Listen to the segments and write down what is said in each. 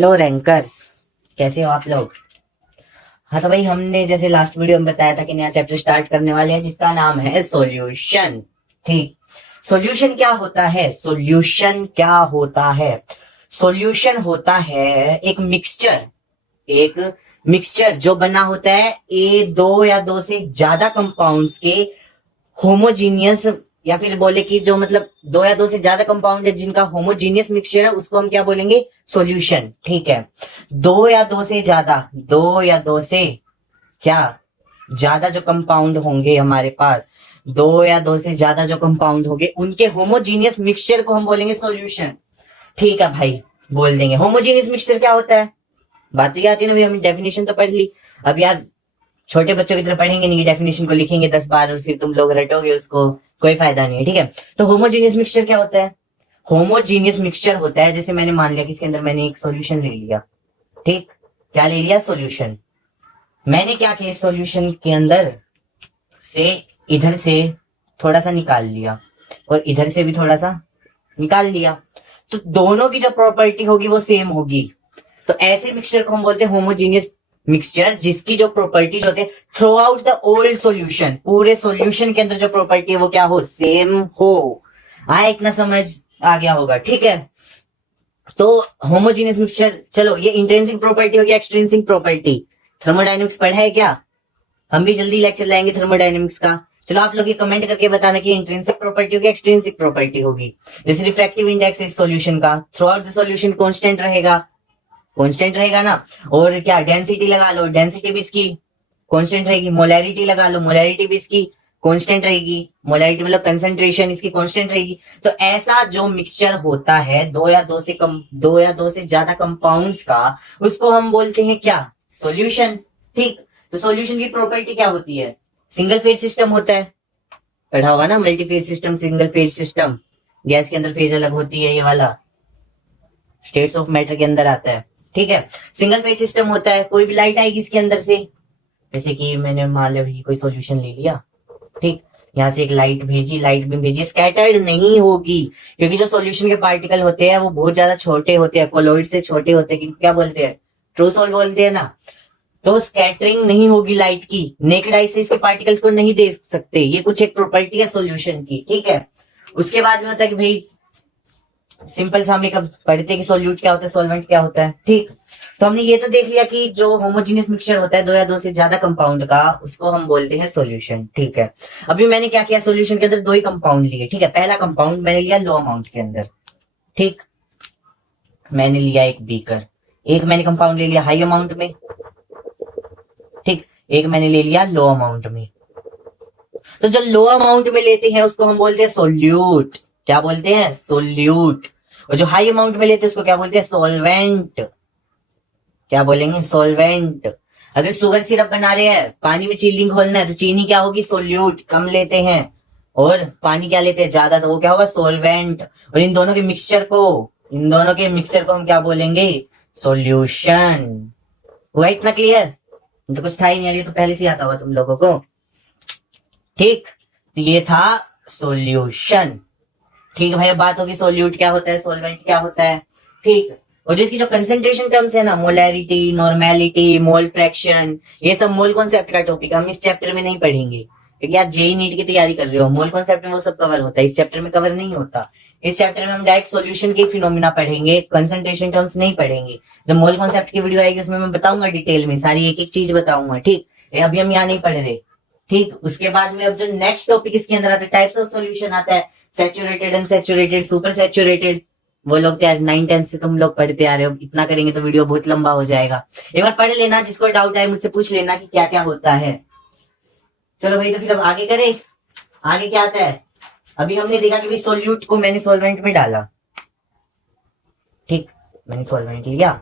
Hello rankers, कैसे हो आप लोग। हाँ तो भाई, हमने जैसे लास्ट वीडियो में बताया था कि नया चैप्टर स्टार्ट करने वाले हैं जिसका नाम है सॉल्यूशन। ठीक, सॉल्यूशन क्या होता है? सॉल्यूशन क्या होता है? सॉल्यूशन होता है एक मिक्सचर जो बना होता है दो या दो से ज्यादा कंपाउंड्स के होमोजीनियस, या फिर बोले कि जो मतलब दो या दो से ज्यादा कंपाउंड है जिनका होमोजीनियस मिक्सचर है, उसको हम क्या बोलेंगे? सॉल्यूशन। ठीक है, दो या दो से क्या ज्यादा जो कंपाउंड होंगे हमारे पास, दो या दो से ज्यादा जो कंपाउंड होंगे उनके होमोजीनियस मिक्सचर को हम बोलेंगे सॉल्यूशन। ठीक है भाई, बोल देंगे होमोजीनियस मिक्सचर क्या होता है। बात तो ये आती है ना भाई, हमने डेफिनेशन तो पढ़ ली। अब यार छोटे बच्चों की तरह पढ़ेंगे नहीं, डेफिनेशन को लिखेंगे 10 बार और फिर तुम लोग रटोगे उसको, कोई फायदा नहीं है। ठीक है, तो होमोजीनियस मिक्सचर क्या होता है? होमोजीनियस मिक्सचर होता है, जैसे मैंने मान लिया कि इसके अंदर मैंने एक सॉल्यूशन ले लिया। ठीक, क्या ले लिया? सॉल्यूशन। मैंने क्या किया, सॉल्यूशन के अंदर से इधर से थोड़ा सा निकाल लिया और इधर से भी थोड़ा सा निकाल लिया, तो दोनों की जो प्रॉपर्टी होगी वो सेम होगी। तो ऐसे मिक्सचर को हम बोलते हैं होमोजीनियस मिक्सचर, जिसकी जो प्रॉपर्टीज होते हैं through out the old solution, पूरे सॉल्यूशन के अंदर जो प्रॉपर्टी है वो क्या हो? सेम हो। आया इतना समझ आ गया होगा। ठीक है, तो होमोजीनियस मिक्सचर, चलो ये इंट्रिंसिक प्रॉपर्टी हो गया, एक्सट्रिंसिक प्रॉपर्टी। थर्मोडायनेमिक्स पढ़ा है क्या? हम भी जल्दी लेक्चर लाएंगे थर्मोडायनेमिक्स का। चलो आप लोग ये कमेंट करके बताना कि इंट्रिंसिक प्रॉपर्टी होगी, एक्सट्रिंसिक प्रॉपर्टी होगी। जैसे रिफ्रैक्टिव इंडेक्स इस सॉल्यूशन का through out the solution constant रहेगा, कांस्टेंट रहेगा ना। और क्या, डेंसिटी लगा लो, डेंसिटी भी इसकी कांस्टेंट रहेगी। मोलैरिटी लगा लो, मोलैरिटी भी इसकी कांस्टेंट रहेगी। मोलैरिटी मतलब कंसंट्रेशन इसकी कांस्टेंट रहेगी। तो ऐसा जो मिक्सचर होता है दो या दो से ज्यादा कंपाउंड्स का, उसको हम बोलते हैं क्या? सॉल्यूशन। ठीक, तो सॉल्यूशन की प्रॉपर्टी क्या होती है? सिंगल फेज सिस्टम होता है, पढ़ा होगा ना, multi phase system, single phase system. Gas के अंदर फेज अलग होती है, ये वाला स्टेट्स ऑफ मैटर के अंदर आता है। ठीक है, सिंगल फेज सिस्टम होता है। कोई भी लाइट आएगी इसके अंदर से, जैसे कि मैंने मान लिया कोई सॉल्यूशन ले लिया। ठीक, यहाँ से एक लाइट भेजी, लाइट भी भेजी, स्कैटर्ड नहीं होगी, क्योंकि जो सॉल्यूशन के पार्टिकल होते हैं वो बहुत ज्यादा छोटे होते हैं, कोलॉइड से छोटे होते हैं। क्या बोलते हैं? ट्रूसोल बोलते हैं ना। तो स्कैटरिंग नहीं होगी लाइट की, नेकेड आई से इसके पार्टिकल्स को नहीं देख सकते। ये कुछ एक प्रॉपर्टी है सॉल्यूशन की। ठीक है, उसके बाद में होता है कि भाई सिंपल सा हम कब पढ़ते हैं कि सॉल्यूट क्या होता है, सॉल्वेंट क्या होता है। ठीक, तो हमने ये तो देख लिया कि जो होमोजीनियस मिक्सचर होता है दो या दो से ज्यादा कंपाउंड का, उसको हम बोलते हैं सॉल्यूशन। ठीक है, अभी मैंने क्या किया, सॉल्यूशन के अंदर दो ही कंपाउंड लिए। ठीक है, पहला कंपाउंड मैंने लिया लो अमाउंट के अंदर। ठीक, मैंने लिया एक बीकर। एक मैंने कंपाउंड ले लिया हाई अमाउंट में। ठीक, एक मैंने ले लिया लो अमाउंट में। तो जो लो अमाउंट में लेते हैं उसको हम बोलते हैं सोल्यूट। क्या बोलते हैं? सोल्यूट। और जो हाई अमाउंट में लेते हैं उसको क्या बोलते हैं? सॉल्वेंट। क्या बोलेंगे? सॉल्वेंट। अगर शुगर सिरप बना रहे हैं, पानी में चीनी घोलना है, तो चीनी क्या होगी? सोल्यूट। कम लेते हैं और पानी क्या लेते हैं? ज्यादा, तो वो क्या होगा? सॉल्वेंट। और इन दोनों के मिक्सचर को हम क्या बोलेंगे? सॉल्यूशन। हुआ इतना क्लियर? तो कुछ था ही नहीं, ये तो पहले से आता होगा तुम लोगों को। ठीक, तो ये था सॉल्यूशन। ठीक है भाई, अब बात होगी सोल्यूट क्या होता है, सॉल्वेंट क्या होता है। ठीक, और जो इसकी जो कंसेंट्रेशन टर्म्स है ना, मोलैरिटी, नॉर्मेलिटी, मोल फ्रैक्शन, ये सब मोल कॉन्सेप्ट का टॉपिक हम इस चैप्टर में नहीं पढ़ेंगे, क्योंकि आप जेई नीट की तैयारी कर रहे हो। मोल कॉन्सेप्ट में वो सब कवर होता है, इस चैप्टर में कवर नहीं होता। इस चैप्टर में हम डायरेक्ट सॉल्यूशन के फिनोमिना पढ़ेंगे, कंसेंट्रेशन टर्म्स नहीं पढ़ेंगे। जब मोल कॉन्सेप्ट की वीडियो आएगी उसमें मैं बताऊंगा डिटेल में, सारी एक एक चीज बताऊंगा। ठीक, अभी हम यहाँ नहीं पढ़ रहे। ठीक, उसके बाद में अब जो नेक्स्ट टॉपिक इसके अंदर आता है, टाइप्स ऑफ सॉल्यूशन आता है, सैचुरेटेड, अनसैचुरेटेड, सुपर सैचुरेटेड। वो लोग तो यार 9-10 से तुम लोग पढ़ते आ रहे हो, इतना करेंगे तो वीडियो बहुत लंबा हो जाएगा। एक बार पढ़ लेना, जिसको डाउट आए मुझसे पूछ लेना कि क्या क्या होता है। चलो भाई, तो फिर अब आगे करें। आगे क्या आता है? अभी हमने देखा कि भाई सोल्यूट को मैंने सॉल्वेंट में डाला। ठीक, मैंने सॉल्वेंट लिया,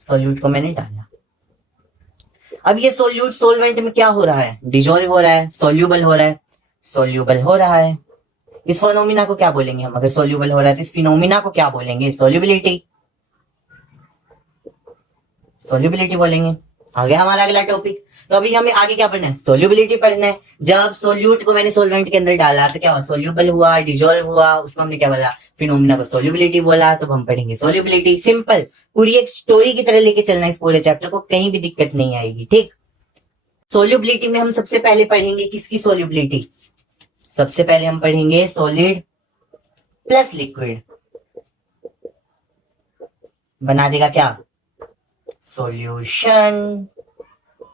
सोल्यूट को मैंने डाला। अब ये सोल्यूट सॉल्वेंट में क्या हो रहा है? डिजोल्व हो रहा है, सोल्यूबल हो रहा है, सोल्यूबल हो रहा है। इस फिनोमिना को क्या बोलेंगे हम? अगर सोल्यूबल हो रहा है तो इस फिनोमिना को क्या बोलेंगे? सोल्यूबिलिटी। सोल्यूबिलिटी बोलेंगे। आ गया हमारा अगला टॉपिक। तो अभी हमें आगे क्या पढ़ना है, सोल्यूबिलिटी पढ़ना है। जब सोल्यूट को मैंने सोलवेंट के अंदर डाला तो क्या हुआ, सोल्यूबल हुआ, डिजोल्व हुआ, उसको हमने क्या बोला, फिनोमिना को सोल्यूबिलिटी बोला। तो हम पढ़ेंगे सोल्यूबिलिटी, सिंपल, पूरी एक स्टोरी की तरह लेके चलना इस पूरे चैप्टर को, कहीं भी दिक्कत नहीं आएगी, ठीक। सोल्यूबिलिटी में हम सबसे पहले पढ़ेंगे किसकी सोल्यूबिलिटी, सबसे पहले हम पढ़ेंगे सॉलिड प्लस लिक्विड, बना देगा क्या, सॉल्यूशन,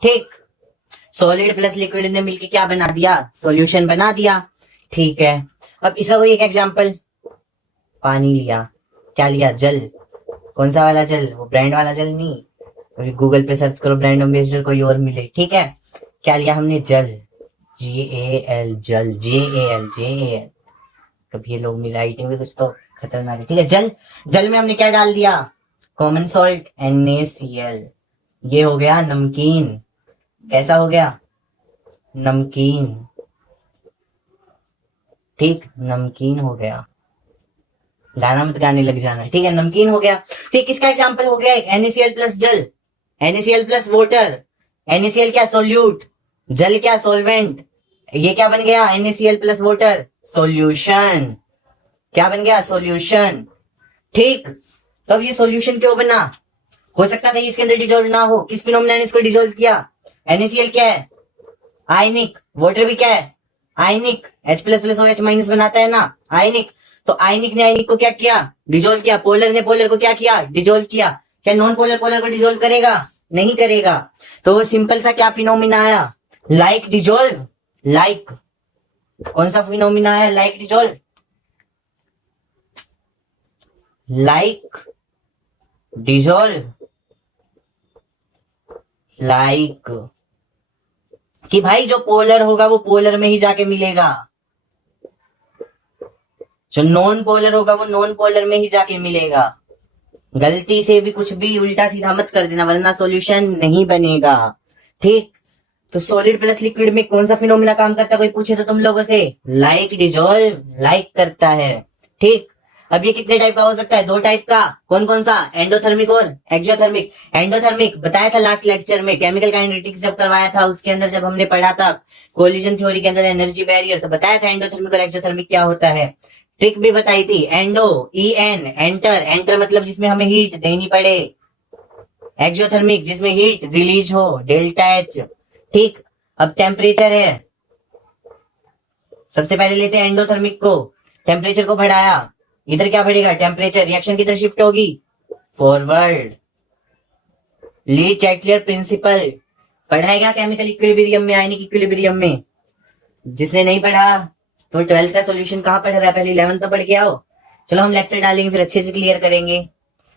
ठीक। सॉलिड प्लस लिक्विड ने मिलके क्या बना दिया, सॉल्यूशन बना दिया, ठीक है। अब इसका कोई एक एग्जांपल, पानी लिया, क्या लिया, जल, कौन सा वाला जल, वो ब्रांड वाला जल नहीं, अभी गूगल पे सर्च करो ब्रांड एम्बेसडर कोई और मिले, ठीक है। क्या लिया हमने, जल, JAL, जल, JAL, कभी ये लोग मिला राइटिंग में कुछ तो खतरनाक है, ठीक है। जल, जल में हमने क्या डाल दिया, कॉमन सॉल्ट NaCl, ये हो गया नमकीन, कैसा हो गया, नमकीन, ठीक, नमकीन हो गया, गाना मत गाने लग जाना, ठीक है, नमकीन हो गया, ठीक। इसका एग्जांपल हो गया NaCl प्लस जल, NaCl प्लस वाटर, NaCl क्या, सोल्यूट, जल क्या, सोलवेंट, ये क्या बन गया, NaCl प्लस वाटर, सोल्यूशन, क्या बन गया, सोल्यूशन, ठीक। तो अब ये सोल्यूशन क्यों बना, हो सकता था इसके अंदर डिजोल्व ना हो, किस फिनोमिना ने इसको डिजोल्व किया, NaCl क्या है, आयनिक, वाटर भी क्या है, आयनिक, H++OH- बनाता है ना, आयनिक। तो आयनिक ने आयनिक को क्या किया, डिजोल्व किया, पोलर ने पोलर को क्या किया, डिजोल्व किया। क्या नॉन पोलर पोलर को डिजोल्व करेगा, नहीं करेगा। तो वो सिंपल सा क्या फिनोमिना आया, लाइक डिजोल्व, लाइक, कौन सा फिनोमिना आया, like dissolve, like dissolve, like, कि भाई जो पोलर होगा वो पोलर में ही जाके मिलेगा, जो नॉन पोलर होगा वो नॉन पोलर में ही जाके मिलेगा। गलती से भी कुछ भी उल्टा सीधा मत कर देना वरना सॉल्यूशन नहीं बनेगा, ठीक। तो सॉलिड प्लस लिक्विड में कौन सा फिनोमिना काम करता है, कोई पूछे तो तुम लोगों से, लाइक डिजोल्व, लाइक करता है, ठीक। अब ये कितने टाइप का हो सकता है, दो टाइप का, कौन कौन सा, एंडोथर्मिक और एक्सोथर्मिक। एंडोथर्मिक बताया था लास्ट लेक्चर में, केमिकल काइनेटिक्स जब करवाया था उसके अंदर, जब हमने पढ़ा था कोलिजन थ्योरी के अंदर एनर्जी बैरियर, तो बताया था एंडोथर्मिक और एक्सोथर्मिक क्या होता है, ट्रिक भी बताई थी। एंडो, EN, एंटर, एंटर मतलब जिसमें हमें हीट देनी पड़े, एक्सोथर्मिक जिसमें हीट रिलीज हो, ΔH, ठीक। अब टेम्परेचर है, सबसे पहले लेते हैं एंडोथर्मिक को, टेम्परेचर को बढ़ाया, इधर क्या बढ़ेगा, टेम्परेचर, रिएक्शन किधर शिफ्ट होगी, फॉरवर्ड। ली चैटलियर प्रिंसिपल पढ़ा है क्या केमिकल इक्विलिब्रियम में, आयनिक इक्विलिब्रियम में, जिसने नहीं पढ़ा तो 12th का सॉल्यूशन कहाँ पढ़ रहा है, पहले 11th तो पढ़ के आओ। चलो हम लेक्चर डालेंगे फिर अच्छे से क्लियर करेंगे,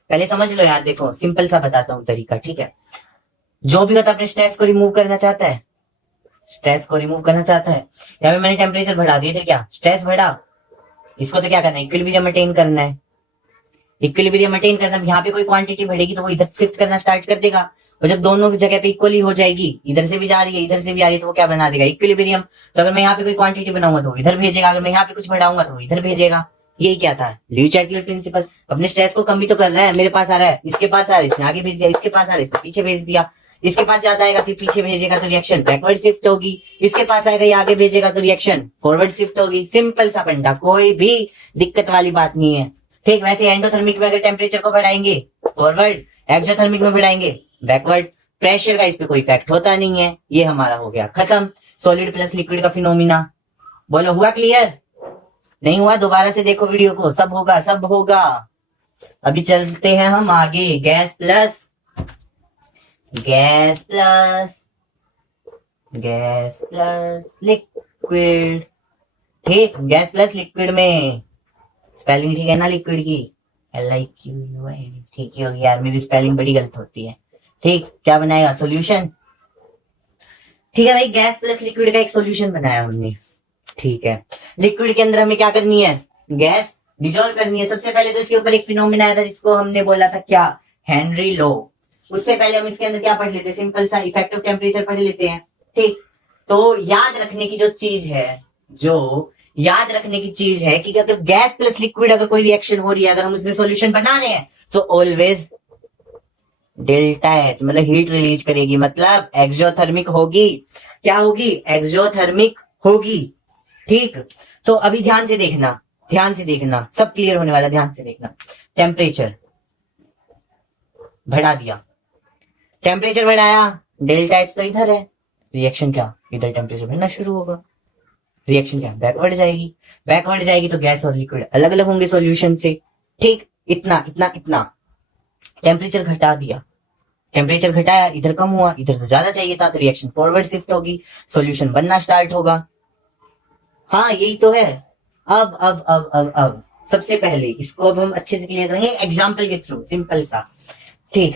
पहले समझ लो यार। देखो सिंपल सा बताता हूँ तरीका, ठीक है। जो भी होता है अपने स्ट्रेस को रिमूव करना चाहता है, स्ट्रेस को रिमूव करना चाहता है, यहाँ पे मैंने टेम्परेचर बढ़ा दिया, फिर क्या, स्ट्रेस बढ़ा, इसको तो क्या करना है, इक्विलिब्रियम मेंटेन करना है, इक्विलिब्रियम मेंटेन करना। यहाँ पे कोई क्वांटिटी बढ़ेगी तो वो इधर शिफ्ट करना स्टार्ट कर देगा, और जब दोनों जगह पे इक्वली हो जाएगी, इधर से भी जा रही है इधर से भी आ रही है, तो वो क्या बना देगा, इक्विलिब्रियम। तो अगर मैं यहाँ पे कोई क्वांटिटी बनाऊंगा तो इधर भेजेगा, अगर मैं यहाँ पे कुछ बढ़ाऊंगा तो इधर भेजेगा। यही क्या था, ली चैटलियर प्रिंसिपल। अपने स्ट्रेस को कम भी तो कर रहा है, मेरे पास आ रहा है, इसके पास आ रहा है, इसने आगे भेज दिया, इसके पास आ रहा है, इसने पीछे भेज दिया, इसके पास ज्यादा आएगा फिर पीछे भेजेगा तो रिएक्शन बैकवर्ड शिफ्ट होगी, इसके पास आएगा ये आगे भेजेगा तो रिएक्शन फॉरवर्ड शिफ्ट होगी। सिंपल सा फंडा, कोई भी दिक्कत वाली बात नहीं है, ठीक। वैसे एंडोथर्मिक में अगर टेम्परेचर को बढ़ाएंगे फॉरवर्ड, एक्सोथर्मिक में बढ़ाएंगे बैकवर्ड। प्रेशर का इस पे कोई इफेक्ट होता नहीं है। ये हमारा हो गया खत्म, सॉलिड प्लस लिक्विड का फिनोमिना। बोलो हुआ क्लियर, नहीं हुआ दोबारा से देखो वीडियो को, सब होगा सब होगा। अभी चलते हैं हम आगे, गैस प्लस लिक्विड, ठीक। गैस प्लस लिक्विड में स्पेलिंग ठीक है ना लिक्विड की, LIQUID, ठीक ही होगी यार, मेरी स्पेलिंग बड़ी गलत होती है, ठीक। क्या बनाएगा, सोल्यूशन, ठीक है भाई। गैस प्लस लिक्विड का एक सोल्यूशन बनाया हमने, ठीक है। लिक्विड के अंदर हमें क्या करनी है, गैस डिजोल्व करनी है। सबसे पहले तो इसके ऊपर एक फिनोमिना आया था जिसको हमने बोला था क्या, हेनरी लॉ। उससे पहले हम इसके अंदर क्या पढ़ लेते हैं, सिंपल सा इफेक्टिव टेम्परेचर पढ़ लेते हैं, ठीक। तो याद रखने की जो चीज है, जो याद रखने की चीज है कि अगर गैस प्लस लिक्विड अगर कोई रिएक्शन हो रही है, अगर हम उसमें सॉल्यूशन बना रहे हैं तो ऑलवेज डेल्टा एच मतलब हीट रिलीज करेगी, मतलब एक्सोथर्मिक होगी। क्या होगी? एक्सोथर्मिक होगी। ठीक, तो अभी ध्यान से देखना, ध्यान से देखना, सब क्लियर होने वाला, ध्यान से देखना। टेम्परेचर बढ़ा दिया, टेम्परेचर बढ़ाया, डेल्टा एच तो इधर है, रिएक्शन क्या इधर टेम्परेचर बढ़ना शुरू होगा, रिएक्शन क्या बैकवर्ड जाएगी, बैकवर्ड जाएगी तो गैस और लिक्विड अलग अलग होंगे सॉल्यूशन से। ठीक, इतना इतना इतना टेम्परेचर घटा दिया, टेम्परेचर घटाया, इधर कम हुआ, इधर तो ज्यादा चाहिए था, तो रिएक्शन फॉरवर्ड शिफ्ट होगी, सॉल्यूशन बनना स्टार्ट होगा। हाँ यही तो है। अब सबसे पहले इसको अब हम अच्छे से क्लियर करेंगे एग्जाम्पल के थ्रू, सिंपल सा। ठीक,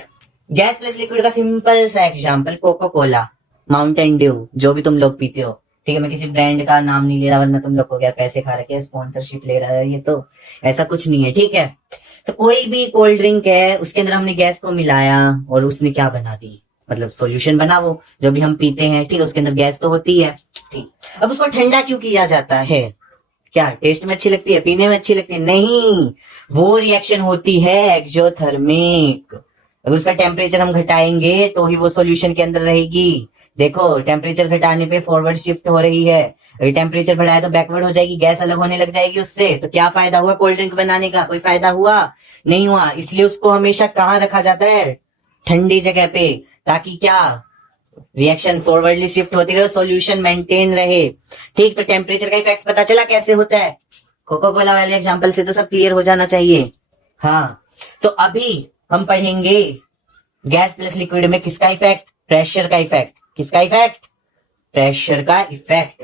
गैस प्लस लिक्विड का सिंपल सा example, Coca Cola, Mountain Dew, जो भी तुम लोग पीते हो। ठीक है, मैं किसी ब्रांड का नाम नहीं ले रहा, वरना तुम लोग को क्या पैसे खा रखे, स्पॉन्सरशिप ले रहा है ये, तो ऐसा कुछ नहीं है। ठीक है, तो कोई भी कोल्ड ड्रिंक है, उसके अंदर हमने गैस को मिलाया और उसने क्या बना दी, मतलब सॉल्यूशन बना वो जो भी हम पीते हैं। ठीक, उसके अंदर गैस तो होती है। ठीक, अब उसको ठंडा क्यों किया जाता है? क्या टेस्ट में अच्छी लगती है, पीने में अच्छी लगती है? नहीं, वो रिएक्शन होती है एक्सोथर्मिक। अगर उसका टेम्परेचर हम घटाएंगे तो ही वो सॉल्यूशन के अंदर रहेगी। देखो, टेम्परेचर घटाने पे फॉरवर्ड शिफ्ट हो रही है, अगर टेम्परेचर बढ़ाया तो बैकवर्ड हो जाएगी, गैस अलग होने लग जाएगी उससे। तो क्या फायदा हुआ कोल्ड ड्रिंक बनाने का? कोई फायदा हुआ नहीं हुआ। इसलिए उसको हमेशा कहाँ रखा जाता है? ठंडी जगह पे, ताकि क्या रिएक्शन फॉरवर्डली शिफ्ट होती रहे, सॉल्यूशन मेंटेन रहे। ठीक, तो टेम्परेचर का इफेक्ट पता चला कैसे होता है? कोका कोला वाले एग्जांपल से तो सब क्लियर हो जाना चाहिए। हाँ, तो अभी हम पढ़ेंगे गैस प्लस लिक्विड में किसका इफेक्ट? प्रेशर का इफेक्ट। किसका इफेक्ट? प्रेशर का इफेक्ट।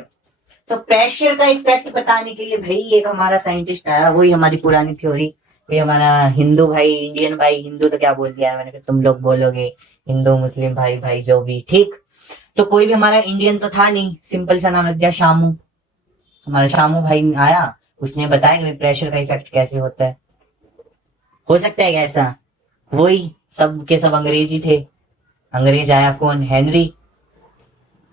तो प्रेशर का इफेक्ट बताने के लिए भाई एक हमारा साइंटिस्ट आया, वही हमारी पुरानी थ्योरी, वही हमारा हिंदू भाई, इंडियन भाई, हिंदू तो क्या बोल दिया मैंने, तुम लोग बोलोगे हिंदू मुस्लिम भाई भाई जो भी। ठीक, तो कोई भी हमारा इंडियन तो था नहीं, सिंपल सा नाम रख दिया शामू। हमारा शामू भाई आया, उसने बताया कि प्रेशर का इफेक्ट कैसे होता है। हो सकता है कैसा? वही सब के सब अंग्रेजी थे। अंग्रेज आया कौन? हेनरी।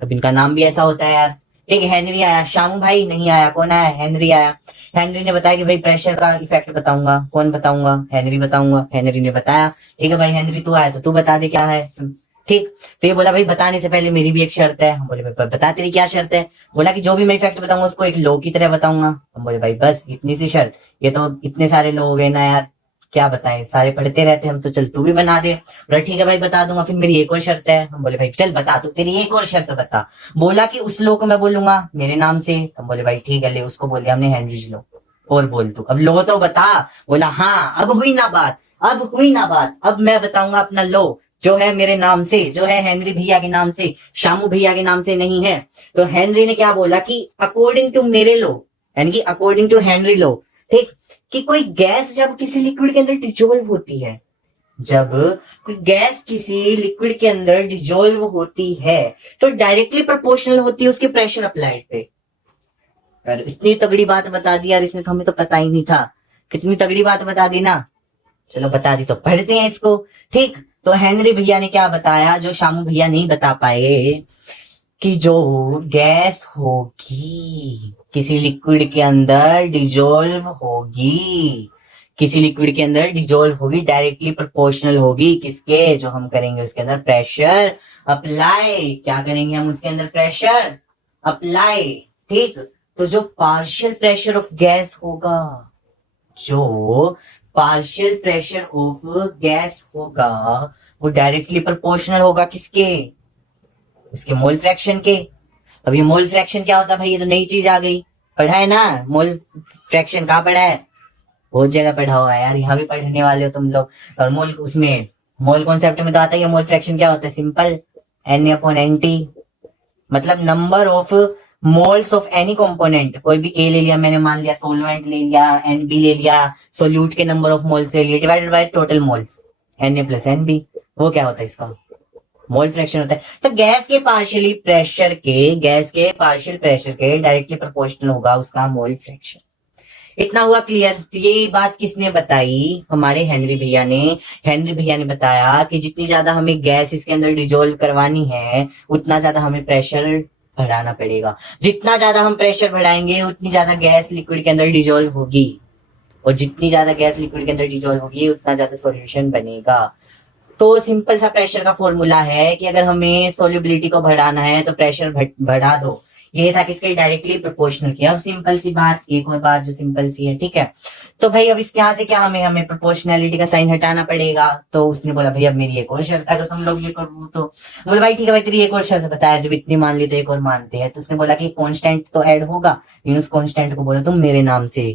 अब इनका नाम भी ऐसा होता है यार। ठीक है, हेनरी आया, शामू भाई नहीं आया, कौन आया? हेनरी आया। हेनरी ने बताया कि भाई प्रेशर का इफेक्ट बताऊंगा। कौन बताऊंगा? हेनरी बताऊंगा। हेनरी ने बताया। ठीक है भाई, हेनरी तू आया तो तू बता दे क्या है। ठीक, तो ये बोला भाई बताने से पहले मेरी भी एक शर्त है। हम बोले भाई बता, तेरी क्या शर्त है? बोला कि जो भी मैं इफेक्ट बताऊंगा उसको एक लॉ की तरह बताऊंगा। हम बोले भाई बस इतनी सी शर्त? ये तो इतने सारे लोग हैं ना यार, क्या बताएं, सारे पढ़ते रहते हम तो, चल तू भी बना दे। बोला ठीक है भाई बता दूंगा, फिर मेरी एक और शर्त है। हम बोले भाई चल बता, तू तेरी एक और शर्त बता। बोला कि उस लो को मैं बोलूंगा मेरे नाम से। हम बोले भाई ठीक है, ले उसको बोल दिया हमने हेनरीज लो। और बोल तू, अब लो तो बता। बोला हाँ, अब हुई ना बात, अब हुई ना बात, अब मैं बताऊंगा अपना लो जो है मेरे नाम से, जो है हेनरी भैया के नाम से, शामू भैया के नाम से नहीं है। तो हेनरी ने क्या बोला कि अकॉर्डिंग टू मेरे लो, यानी कि अकॉर्डिंग टू हेनरी लो, ठीक, कि कोई गैस जब किसी लिक्विड के अंदर डिजोल्व होती है, जब कोई गैस किसी लिक्विड के अंदर डिजोल्व होती है तो डायरेक्टली प्रोपोर्शनल होती है उसके प्रेशर अप्लाइड पे। यार इतनी तगड़ी बात बता दी यार इसने, तो हमें तो पता ही नहीं था। कितनी तगड़ी बात बता दी ना। चलो बता दी तो पढ़ते हैं इसको। ठीक, तो हेनरी भैया ने क्या बताया जो शामू भैया नहीं बता पाए, कि जो गैस होगी किसी लिक्विड के अंदर डिजोल्व होगी, किसी लिक्विड के अंदर डिजोल्व होगी, डायरेक्टली प्रोपोर्शनल होगी किसके? जो हम करेंगे उसके अंदर प्रेशर अप्लाई। क्या करेंगे हम उसके अंदर? Pressure apply. ठीक, तो जो पार्शियल प्रेशर ऑफ गैस होगा, जो पार्शियल प्रेशर ऑफ गैस होगा, वो डायरेक्टली प्रोपोर्शनल होगा किसके? उसके मोल फ्रैक्शन के। अब ये मोल फ्रैक्शन क्या होता है भाई? ये तो नई चीज आ गई, पढ़ा है ना मोल फ्रैक्शन? कहाँ पढ़ा है? बहुत जगह पढ़ा हुआ है यार, यहाँ भी पढ़ने वाले हो तुम लोग। और मोल, उसमें मोल कॉन्सेप्ट में तो आता है। मोल फ्रैक्शन क्या होता है? सिंपल, Na/NT, मतलब number of moles of any component. कोई भी ए ले लिया मैंने, मान लिया सोलवेंट ले लिया, NB ले लिया, सोल्यूट के नंबर ऑफ मोल्स ले लिए, divided by total moles, Na+NB। वो क्या होता है? इसका मोल फ्रैक्शन होता है। तो गैस के पार्शियल प्रेशर के डायरेक्टली प्रोपोर्शनल होगा उसका मोल फ्रैक्शन। इतना हुआ क्लियर? तो ये बात किसने बताई? हमारे हेनरी भैया ने। हेनरी भैया ने बताया कि जितनी ज्यादा हमें गैस इसके अंदर डिजोल्व करवानी है उतना ज्यादा हमें प्रेशर बढ़ाना पड़ेगा। जितना ज्यादा हम प्रेशर बढ़ाएंगे उतनी ज्यादा गैस लिक्विड के अंदर डिजोल्व होगी, और जितनी ज्यादा गैस लिक्विड के अंदर डिजोल्व होगी उतना ज्यादा सॉल्यूशन बनेगा। तो सिंपल सा प्रेशर का फॉर्मूला है कि अगर हमें सोल्यूबिलिटी को बढ़ाना है तो प्रेशर बढ़ा दो। ये था किसके डायरेक्टली प्रोपोर्शनल की। अब सिंपल सी बात, एक और बात जो सिंपल सी है, ठीक है। तो भाई अब इसके यहाँ से क्या हमें प्रोपोर्शनैलिटी का साइन हटाना पड़ेगा। तो उसने बोला भाई अब मेरी एक और शर्त है, अगर तुम लोग ये करो तो बोला भाई ठीक है भाई तेरी एक और शर्त बताया, जब इतनी मान ली तो एक और मानते हैं। तो उसने बोला कि कांस्टेंट तो ऐड होगा, लेकिन उस कांस्टेंट को बोला तुम मेरे नाम से,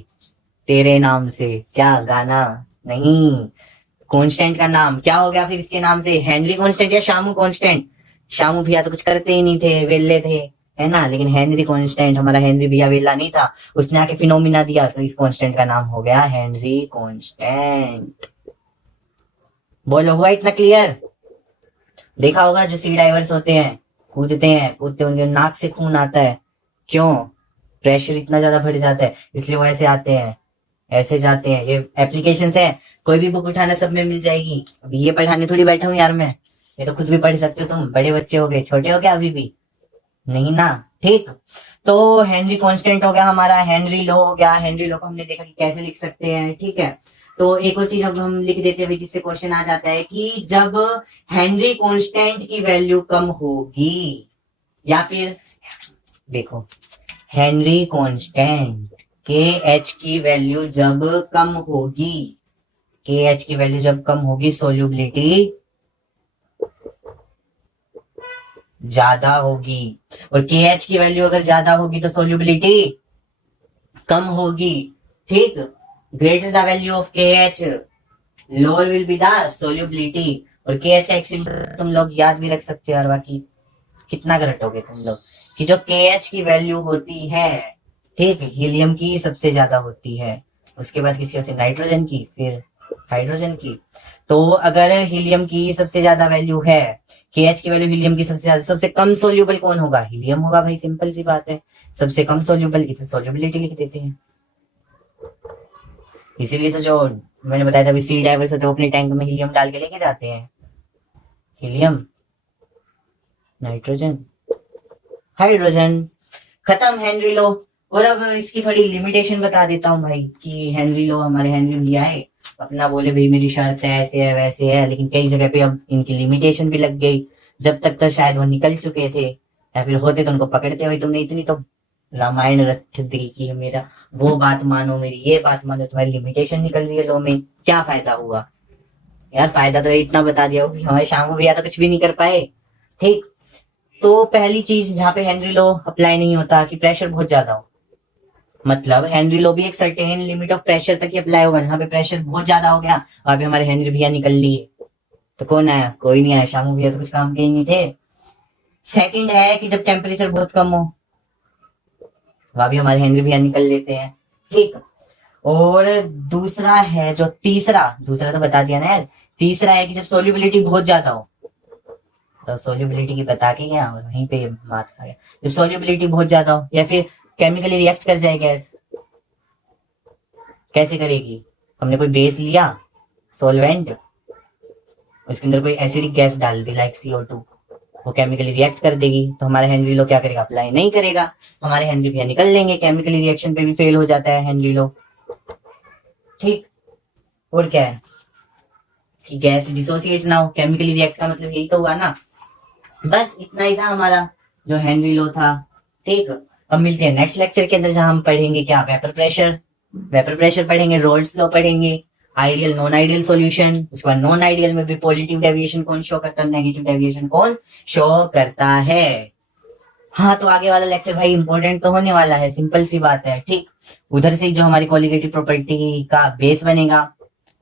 तेरे नाम से। क्या गाना नहीं, कांस्टेंट का नाम क्या हो गया फिर इसके नाम से, हेनरी कांस्टेंट या शामू कांस्टेंट। शामू भैया तो कुछ करते ही नहीं थे, वेले थे, है ना। लेकिन हेनरी कांस्टेंट, हमारा हेनरी भैया वेला नहीं था, उसने आके फिनोमिना दिया, तो इस कांस्टेंट का नाम हो गया हेनरी कांस्टेंट। बोलो हुआ इतना क्लियर? देखा होगा जो सी डाइवर्स होते हैं, कूदते उनके नाक से खून आता है। क्यों? प्रेशर इतना ज्यादा बढ़ जाता है, इसलिए वो ऐसे आते हैं, ऐसे जाते हैं। ये एप्लीकेशन है, कोई भी बुक उठाना सब में मिल जाएगी। अभी ये पढ़ाने थोड़ी बैठा हूँ यार मैं, ये तो खुद भी पढ़ सकते हो तुम, बड़े बच्चे हो गए, छोटे हो क्या अभी भी? नहीं ना, ठीक। तो हेनरी कांस्टेंट हो गया हमारा, हेनरी लॉ हो गया। हेनरी लॉ को हमने देखा कि कैसे लिख सकते हैं, ठीक है। तो एक और चीज अब हम लिख देते हैं जिससे क्वेश्चन आ जाता है कि जब हेनरी कांस्टेंट की वैल्यू कम होगी, या फिर देखो हेनरी कांस्टेंट के एच की वैल्यू जब कम होगी, के एच की वैल्यू जब कम होगी, सोल्यूबिलिटी ज्यादा होगी। और के एच की वैल्यू अगर ज्यादा होगी तो सोल्यूबिलिटी कम होगी, ठीक। ग्रेटर द वैल्यू ऑफ के H lower will be the solubility. और के एच का एक सिंपल तुम लोग याद भी रख सकते हो, और बाकी कितना करंट हो गए तुम लोग, कि जो के एच की वैल्यू होती है, ठीक, हीलियम की सबसे ज्यादा होती है, उसके बाद किसी होती है नाइट्रोजन की, फिर हाइड्रोजन की। तो अगर हीलियम की सबसे ज्यादा वैल्यू है, के एच की वैल्यू हीलियम की सबसे ज्यादा, सबसे कम सोल्यूबल कौन होगा? हीलियम होगा भाई, सिंपल सी बात है। सबसे कम सोल्यूबल, इतनी सोल्यूबिलिटी लिख देते हैं। इसीलिए तो जो मैंने बताया था अभी सी डाइवर्स होते हैं, वो अपने टैंक में हीलियम डाल के लेके जाते हैं, हीलियम, नाइट्रोजन, हाइड्रोजन। खत्म हेनरी लॉ। और अब इसकी थोड़ी लिमिटेशन बता देता हूँ भाई, कि हेनरी लॉ हमारे हेनरी भैया है, अपना बोले भाई मेरी शर्त है, ऐसे है वैसे है, लेकिन कई जगह पे अब इनकी लिमिटेशन भी लग गई। जब तक तो शायद वो निकल चुके थे, या फिर होते तो उनको पकड़ते, भाई तुमने इतनी तो रामायण रख दी कि मेरा वो बात मानो, मेरी ये बात मानो, तुम्हारी लिमिटेशन निकल रही है लॉ में, क्या फायदा हुआ यार? फायदा तो इतना बता दिया हमारे शामू भैया तो कुछ भी नहीं कर पाए, ठीक। तो पहली चीज जहाँ पे हेनरी लॉ अप्लाई नहीं होता कि प्रेशर बहुत ज्यादा हो, मतलब हेनरी लॉ भी एक सर्टेन लिमिट ऑफ प्रेशर तक ही अप्लाई होगा। जहाँ पे प्रेशर बहुत ज्यादा हो गया, वहां पे हमारे हेनरी भैया निकल लिए, तो कौन आया? कोई नहीं आया, शामू भैया तो कुछ काम के ही नहीं थे। सेकंड है कि जब टेम्परेचर बहुत कम हो, वहां भी हमारे हेनरी भैया निकल लेते हैं, ठीक। और दूसरा है जो दूसरा तो बता दिया ना यार। तीसरा है कि जब सोल्यूबिलिटी बहुत ज्यादा हो, तो सोल्यूबिलिटी की बता के गया और वहीं पे बात आ गया। जब सोल्यूबिलिटी बहुत ज्यादा हो, या फिर केमिकली रिएक्ट कर जाए गैस, कैसे करेगी? हमने कोई बेस लिया, सॉल्वेंट, उसके अंदर कोई एसिडिक गैस डाल दी लाइक CO2, वो केमिकली रिएक्ट कर देगी, तो हमारा हेनरी लॉ क्या करेगा? अप्लाई नहीं करेगा, हमारे हेनरी भैया निकल लेंगे। केमिकली रिएक्शन पे भी फेल हो जाता है हेनरी लॉ, ठीक। और क्या है कि गैस डिसोसिएट ना हो, केमिकली रिएक्ट का मतलब यही तो हुआ ना। बस इतना ही था हमारा जो हेनरी लॉ था, ठीक। अब मिलते हैं नेक्स्ट लेक्चर के अंदर, जहां हम पढ़ेंगे क्या? वेपर प्रेशर पढ़ेंगे, रोल्स लॉ पढ़ेंगे, आइडियल नॉन आइडियल सॉल्यूशन। उसके बाद नॉन आइडियल में भी पॉजिटिव डेविएशन कौन शो करता है, नेगेटिव डेविएशन कौन शो करता है। हाँ, तो आगे वाला लेक्चर भाई इंपॉर्टेंट तो होने वाला है, सिंपल सी बात है, ठीक। उधर से जो हमारी कोलिगेटिव प्रॉपर्टी का बेस बनेगा,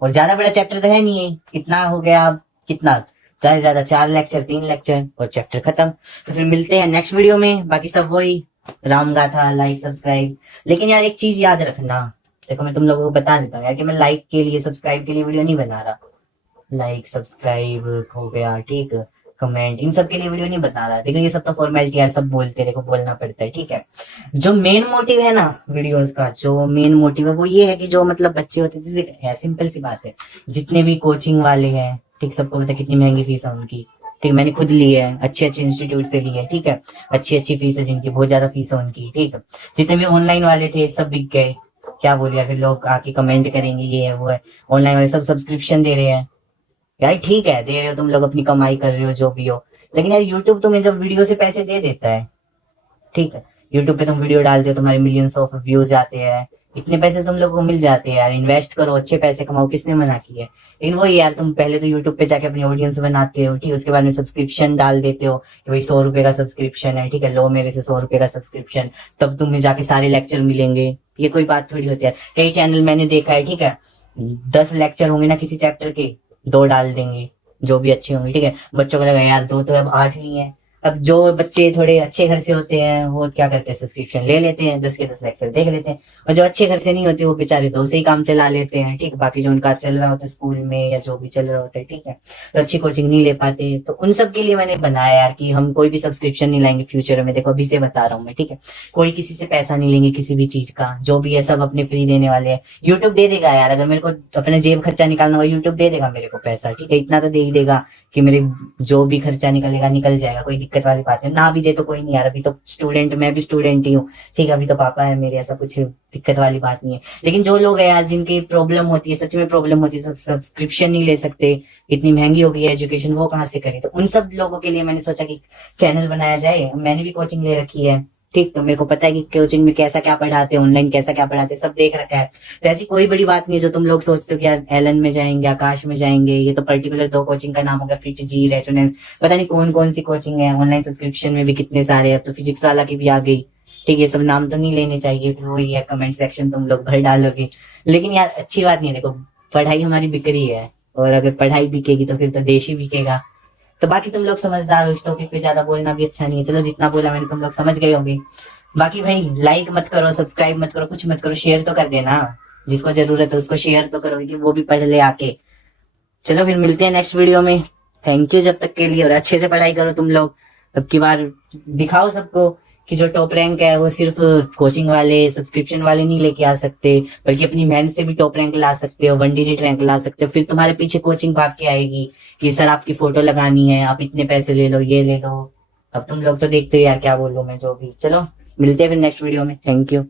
और ज्यादा बड़ा चैप्टर तो है नहीं है, कितना हो गया अब, कितना ज्यादा से ज्यादा 4 लेक्चर, 3 लेक्चर और चैप्टर खत्म। तो फिर मिलते हैं नेक्स्ट वीडियो में, बाकी सब वही राम गाथा, लाइक सब्सक्राइब। लेकिन यार एक चीज याद रखना, देखो मैं तुम लोगों को बता देता हूँ यार, कि मैं लाइक के लिए, सब्सक्राइब के लिए वीडियो नहीं बना रहा। लाइक सब्सक्राइब हो गया, ठीक, कमेंट, इन सब के लिए वीडियो नहीं बता रहा। देखो ये सब तो फॉर्मेलिटी यार, सब बोलते रहे को बोलना पड़ता है, ठीक है। जो मेन मोटिव है ना वीडियोस का, जो मेन मोटिव है वो ये है कि जो मतलब बच्चे होते हैं, सिंपल सी बात है, जितने भी कोचिंग वाले हैं, ठीक, सबको पता है कितनी महंगी फीस है उनकी, ठीक। मैंने खुद ली है, अच्छे अच्छे इंस्टीट्यूट से ली है, ठीक है। अच्छी अच्छी फीस है जिनकी, बहुत ज्यादा फीस है उनकी, ठीक। जितने भी ऑनलाइन वाले थे सब बिक गए, क्या बोलिए, फिर लोग आके कमेंट करेंगे ये है वो है, ऑनलाइन वाले सब सब्सक्रिप्शन दे रहे हैं, यार ठीक है, दे रहे हो तुम लोग, अपनी कमाई कर रहे हो जो भी हो, लेकिन यार यूट्यूब तुम्हें जब वीडियो से पैसे दे देता है, ठीक है, यूट्यूब पे तुम वीडियो डालते हो, तुम्हारे मिलियंस ऑफ व्यूज आते हैं, इतने पैसे तुम लोग को मिल जाते हैं यार, इन्वेस्ट करो, अच्छे पैसे कमाओ, किसने मना किया है। लेकिन वही यार, तुम पहले तो यूट्यूब पे जाके अपनी ऑडियंस बनाते हो, ठीक है, उसके बाद में सब्सक्रिप्शन डाल देते हो कि भाई 100 रुपए का सब्सक्रिप्शन है, ठीक है, लो मेरे से 100 रुपए का सब्सक्रिप्शन, तब तुम्हें जाके सारे लेक्चर मिलेंगे। ये कोई बात थोड़ी होती है। कई चैनल मैंने देखा है, ठीक है, 10 लेक्चर होंगे ना किसी चैप्टर के, 2 डाल देंगे जो भी अच्छे होंगे, ठीक है, बच्चों को लगा यार 2 तो अब 8 नहीं है। अब जो बच्चे थोड़े अच्छे घर से होते हैं वो क्या करते हैं, सब्सक्रिप्शन ले लेते हैं, 10 के 10 लेक्चर देख लेते हैं। और जो अच्छे घर से नहीं होते वो बेचारे 2 से ही काम चला लेते हैं, ठीक, बाकी जो उनका चल रहा होता है स्कूल में या जो भी चल रहा होता है, ठीक है, तो अच्छी कोचिंग नहीं ले पाते। तो उन सब के लिए मैंने बनाया यार कि हम कोई भी सब्सक्रिप्शन नहीं लाएंगे फ्यूचर में। देखो अभी से बता रहा हूँ मैं, ठीक है, कोई किसी से पैसा नहीं लेंगे किसी भी चीज का, जो भी है सब अपने फ्री देने वाले हैं। यूट्यूब दे देगा यार, अगर मेरे को अपना जेब खर्चा निकालना होगा यूट्यूब दे देगा मेरे को पैसा, ठीक है, इतना तो दे ही देगा कि मेरे जो भी खर्चा निकलेगा निकल जाएगा, कोई दिक्कत वाली बात है ना। भी दे तो कोई नहीं यार, अभी तो स्टूडेंट, मैं भी स्टूडेंट ही हूँ, ठीक है, अभी तो पापा है मेरे, ऐसा कुछ दिक्कत वाली बात नहीं है। लेकिन जो लोग है यार जिनकी प्रॉब्लम होती है, सच में प्रॉब्लम होती है, सब सब्सक्रिप्शन नहीं ले सकते, इतनी महंगी हो गई है एजुकेशन, वो कहाँ से करे, तो उन सब लोगों के लिए मैंने सोचा कि चैनल बनाया जाए। मैंने भी कोचिंग ले रखी है, ठीक, तो मेरे को पता है कि कोचिंग में कैसा क्या पढ़ाते हैं, ऑनलाइन कैसा क्या पढ़ाते हैं, सब देख रखा है। तो ऐसी कोई बड़ी बात नहीं है जो तुम लोग सोचते हो कि यार एलन में जाएंगे, आकाश में जाएंगे, ये तो पर्टिकुलर 2 कोचिंग का नाम होगा, फिट जी, रेजोनेंस, पता नहीं कौन कौन सी कोचिंग है, ऑनलाइन सब्सक्रिप्शन में भी कितने सारे, अब तो फिजिक्स वाला की भी आ गई, ठीक है, ये सब नाम तो नहीं लेने चाहिए, फिर वही है कमेंट सेक्शन तुम लोग भर डालोगे। लेकिन यार अच्छी बात नहीं है, देखो पढ़ाई हमारी बिक रही है, और अगर पढ़ाई बिकेगी तो फिर तो देश ही बिकेगा। तो बाकी तुम लोग समझदार हो, इस टॉपिक पे ज्यादा बोलना भी अच्छा नहीं है, चलो जितना बोला मैंने तुम लोग समझ गए होंगे। बाकी भाई लाइक मत करो, सब्सक्राइब मत करो, कुछ मत करो, शेयर तो कर देना, जिसको जरूरत है उसको शेयर तो करो कि वो भी पढ़ ले आके। चलो फिर मिलते हैं नेक्स्ट वीडियो में, थैंक यू जब तक के लिए, और अच्छे से पढ़ाई करो तुम लोग। अब की बार दिखाओ सबको कि जो टॉप रैंक है वो सिर्फ कोचिंग वाले सब्सक्रिप्शन वाले नहीं लेके आ सकते, बल्कि अपनी मेहनत से भी टॉप रैंक ला सकते हो, 1 डिजिट रैंक ला सकते हो। फिर तुम्हारे पीछे कोचिंग भाग के आएगी कि सर आपकी फोटो लगानी है, आप इतने पैसे ले लो, ये ले लो। अब तुम लोग तो देखते हो यार, क्या बोलूं मैं, जो भी, चलो मिलते हैं फिर नेक्स्ट वीडियो में, थैंक यू।